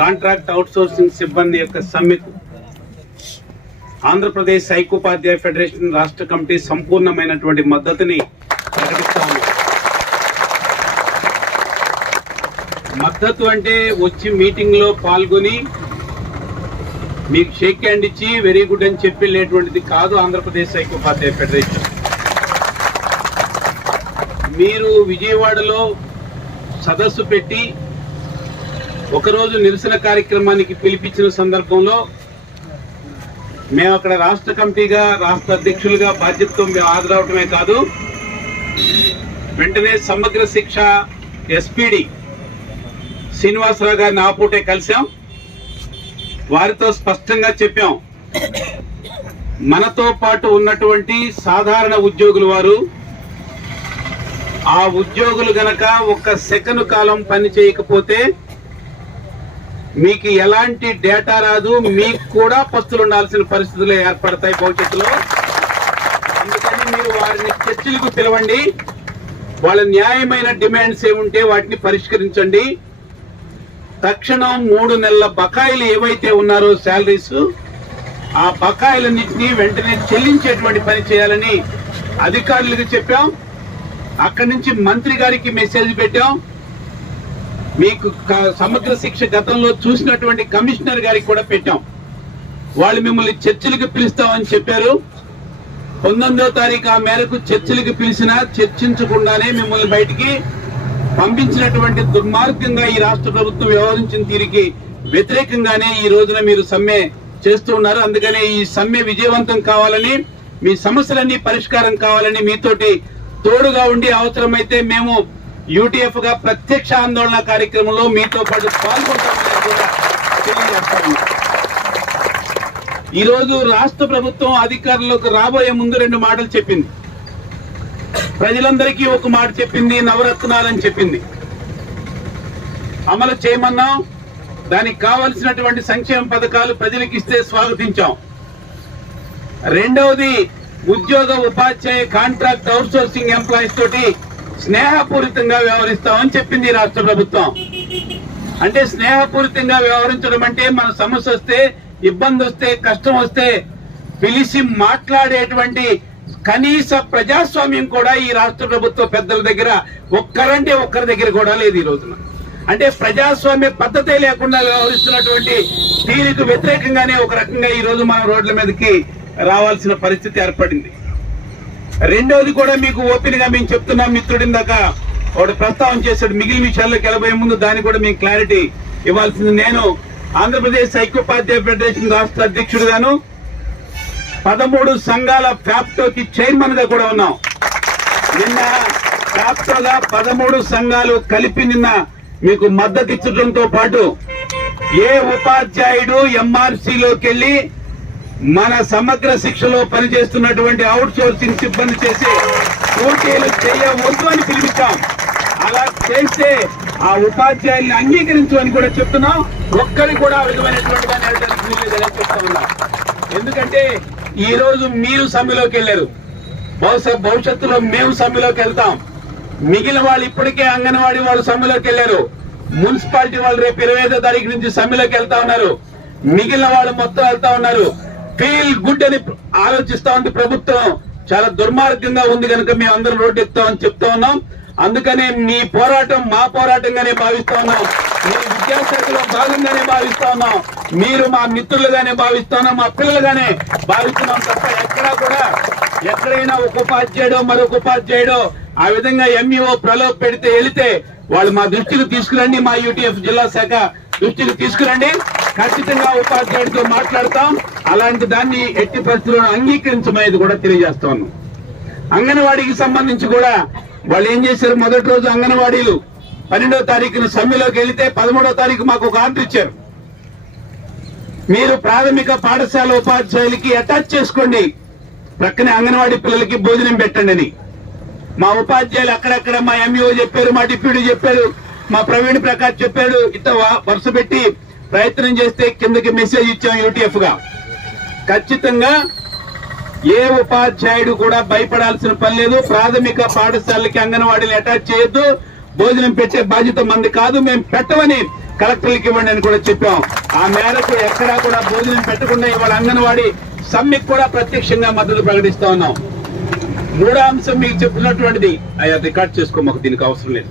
Contract outsourcing సిబ్బంది యొక్క సమ్మెకు ఆంధ్రప్రదేశ్ ఐక్యోపాధ్యాయ ఫెడరేషన్ రాష్ట్ర కమిటీ సంపూర్ణమైనటువంటి మద్దతుని ప్రకటిస్తాము. మద్దతు అంటే వచ్చి మీటింగ్ లో పాల్గొని మీకు షేక్ హ్యాండ్ ఇచ్చి వెరీ గుడ్ అని చెప్పి వెళ్ళేటువంటిది కాదు. ఆంధ్రప్రదేశ్ ఐక్యోపాధ్యాయ ఫెడరేషన్ మీరు విజయవాడలో సదస్సు పెట్టి ఒకరోజు నిరసన కార్యక్రమానికి పిలిపించిన సందర్భంలో మేము అక్కడ రాష్ట్ర కమిటీగా రాష్ట్ర అధ్యక్షులుగా బాధ్యతతో మేము హాజరవటమే కాదు, వెంటనే సమగ్ర శిక్ష ఎస్పీడి శ్రీనివాసరావు గారిని ఆపూటే కలిసాం. వారితో స్పష్టంగా చెప్పాం, మనతో పాటు ఉన్నటువంటి సాధారణ ఉద్యోగులు వారు ఆ ఉద్యోగులు గనక ఒక్క సెకను కాలం పని చేయకపోతే మీకు ఎలాంటి డేటా రాదు, మీకు కూడా పస్తులు ఉండాల్సిన పరిస్థితులు ఏర్పడతాయి భవిష్యత్తులో. అందుకని మీరు వారిని చర్చలకు పిలవండి, వాళ్ళ న్యాయమైన డిమాండ్స్ ఏముంటే వాటిని పరిష్కరించండి. తక్షణం 3 నెలల బకాయిలు ఏవైతే ఉన్నారో శాలరీస్, ఆ బకాయిలన్నింటినీ వెంటనే చెల్లించేటువంటి పని చేయాలని అధికారులకు చెప్పాం. అక్కడి నుంచి మంత్రి గారికి మెసేజ్ పెట్టాం. మీకు సమగ్ర శిక్ష గతంలో చూసినటువంటి కమిషనర్ గారికి కూడా పెట్టాం. వాళ్ళు మిమ్మల్ని చర్చలకు పిలుస్తామని చెప్పారు. 19వ తారీఖు ఆ మేరకు చర్చలకు పిలిచినా చర్చించకుండానే మిమ్మల్ని బయటికి పంపించినటువంటి దుర్మార్గంగా ఈ రాష్ట్ర ప్రభుత్వం వ్యవహరించిన తీరుకి వ్యతిరేకంగానే ఈ రోజున మీరు సమ్మె చేస్తూ ఉన్నారు. అందుకనే ఈ సమ్మె విజయవంతం కావాలని, మీ సమస్యలన్నీ పరిష్కారం కావాలని మీతోటి తోడుగా ఉండి అవసరమైతే మేము యూటీఎఫ్ గా ప్రత్యక్ష ఆందోళన కార్యక్రమంలో మీతో పాటు పాల్గొంటామని కూడా తెలియజేస్తాము. ఈ రోజు రాష్ట్ర ప్రభుత్వం అధికారులకు రాబోయే ముందు 2 మాటలు చెప్పింది. ప్రజలందరికీ ఒక మాట చెప్పింది, నవరత్నాలని చెప్పింది. అమలు చేయమన్నాం. దానికి కావలసినటువంటి సంక్షేమ పథకాలు ప్రజలకు ఇస్తే స్వాగతించాం. రెండవది, ఉద్యోగ ఉపాధ్యాయ కాంట్రాక్ట్ అవుట్సోర్సింగ్ ఎంప్లాయీస్ తోటి స్నేహపూరితంగా వ్యవహరిస్తామని చెప్పింది రాష్ట్ర ప్రభుత్వం. అంటే స్నేహపూరితంగా వ్యవహరించడం అంటే మన సమస్య వస్తే, ఇబ్బంది వస్తే, కష్టం వస్తే పిలిచి మాట్లాడేటువంటి కనీస ప్రజాస్వామ్యం కూడా ఈ రాష్ట్ర ప్రభుత్వ పెద్దల దగ్గర ఒక్కరంటే ఒక్కరి దగ్గర కూడా లేదు ఈ రోజున. అంటే ప్రజాస్వామ్య పద్ధతే లేకుండా వ్యవహరిస్తున్నటువంటి దీనికి వ్యతిరేకంగానే ఒక రకంగా ఈ రోజు మనం రోడ్ల మీదకి రావాల్సిన పరిస్థితి ఏర్పడింది. రెండవది కూడా మీకు ఓపెన్ గా మేము చెప్తున్నాం. మిత్రుడి దాకా ఒకటి ప్రస్తావన చేశాడు, మిగిలిన విషయాల్లోకి వెళ్ళబోయే ముందు దాన్ని కూడా మీకు క్లారిటీ ఇవ్వాల్సింది. నేను ఆంధ్రప్రదేశ్ ఐక్యోపాధ్యాయ ఫెడరేషన్ రాష్ట్ర అధ్యక్షుడుగాను 13 సంఘాల ఫ్యాప్టోకి చైర్మన్ గా కూడా ఉన్నాం. నిన్న ఫ్యాప్టోగా 13 సంఘాలు కలిపి నిన్న మీకు మద్దతు ఇచ్చడంతో పాటు ఏ ఉపాధ్యాయుడు ఎంఆర్సీలోకి వెళ్లి మన సమగ్ర శిక్షలో పనిచేస్తున్నటువంటి అవుట్ సోర్సింగ్ సిబ్బంది చేసి పోటీలు చేయవద్దు అని పిలిపించాం. అలా చేస్తే ఆ ఉపాధ్యాయుల్ని అంగీకరించు అని కూడా చెప్తున్నాం. ఒక్కరి కూడా ఆ విధమైనటువంటి దాన్ని వెళ్ళడానికి వీల్లేదని చెప్తా ఉన్నాం. ఎందుకంటే ఈ రోజు మీరు సమ్మెలోకి వెళ్లారు, భవిష్యత్తులో మేము సమ్మెలోకి వెళ్తాం. మిగిలిన వాళ్ళు ఇప్పటికే అంగన్వాడీ వాళ్ళు సమ్మెలోకి వెళ్లారు, మున్సిపాలిటీ వాళ్ళు రేపు 25వ తారీఖు నుంచి సమ్మెలోకి వెళ్తా ఉన్నారు, మిగిలిన వాళ్ళు మొత్తం వెళ్తా ఉన్నారు. ఫీల్ గుడ్ అని ఆలోచిస్తా ఉంది ప్రభుత్వం. చాలా దుర్మార్గంగా ఉంది కనుక మేము అందరం రోడ్డు ఎక్కుతామని చెప్తా ఉన్నాం. అందుకనే మీ పోరాటం మా పోరాటంగానే భావిస్తా ఉన్నాం, మీ విద్యాశాఖలో భాగంగానే భావిస్తా ఉన్నాం, మీరు మా మిత్రులుగానే భావిస్తా ఉన్నాం, మా పిల్లలుగానే భావిస్తున్నాం తప్ప ఎక్కడా కూడా ఎక్కడైనా ఒక ఉపాధ్యాయుడో మరొక ఉపాధ్యాయుడో ఆ విధంగా ఎంఈఓ ప్రలోభ పెడితే వెళితే వాళ్ళు మా దృష్టికి తీసుకురండి, మా యూటీఎఫ్ జిల్లా శాఖ దృష్టికి తీసుకురండి. ఖచ్చితంగా ఉపాధ్యాయుడితో మాట్లాడతాం. అలాంటి దాన్ని ఎట్టి పరిస్థితుల్లో అంగీకరించమనేది కూడా తెలియజేస్తా ఉన్నాం. అంగన్వాడీకి సంబంధించి కూడా వాళ్ళు ఏం చేశారు, మొదటి రోజు అంగన్వాడీలు 12వ తారీఖున సమ్మెలోకి వెళితే 13వ తారీఖు మాకు ఒక ఆర్డర్ ఇచ్చారు. మీరు ప్రాథమిక పాఠశాల ఉపాధ్యాయులకి అటాచ్ చేసుకోండి, ప్రక్కనే అంగన్వాడీ పిల్లలకి భోజనం పెట్టండి అని. మా ఉపాధ్యాయులు అక్కడక్కడ మా ఎంఈఓ చెప్పారు, మా డిప్యూటీ చెప్పారు, మా ప్రవీణ్ ప్రకాష్ చెప్పాడు. ఇట్లా వరుస పెట్టి ప్రయత్నం చేస్తే కిందకి మెసేజ్ ఇచ్చాం యూటీఎఫ్ గా. ఖచ్చితంగా ఏ ఉపాధ్యాయుడు కూడా భయపడాల్సిన పని లేదు. ప్రాథమిక పాఠశాలకి అంగన్వాడీని అటాచ్ చేయొద్దు, భోజనం పెట్టే బాధ్యత మంది కాదు, మేము పెట్టమని కలెక్టర్లకు ఇవ్వండి అని కూడా చెప్పాం. ఆ మేరకు ఎక్కడా కూడా భోజనం పెట్టకుండా ఇవాళ అంగన్వాడీ సమ్మెకు కూడా ప్రత్యక్షంగా మద్దతు ప్రకటిస్తా ఉన్నాం. మూడో అంశం మీకు చెప్తున్నటువంటిది అయ్యా రికార్డ్ చేసుకో, మాకు దీనికి అవసరం లేదు.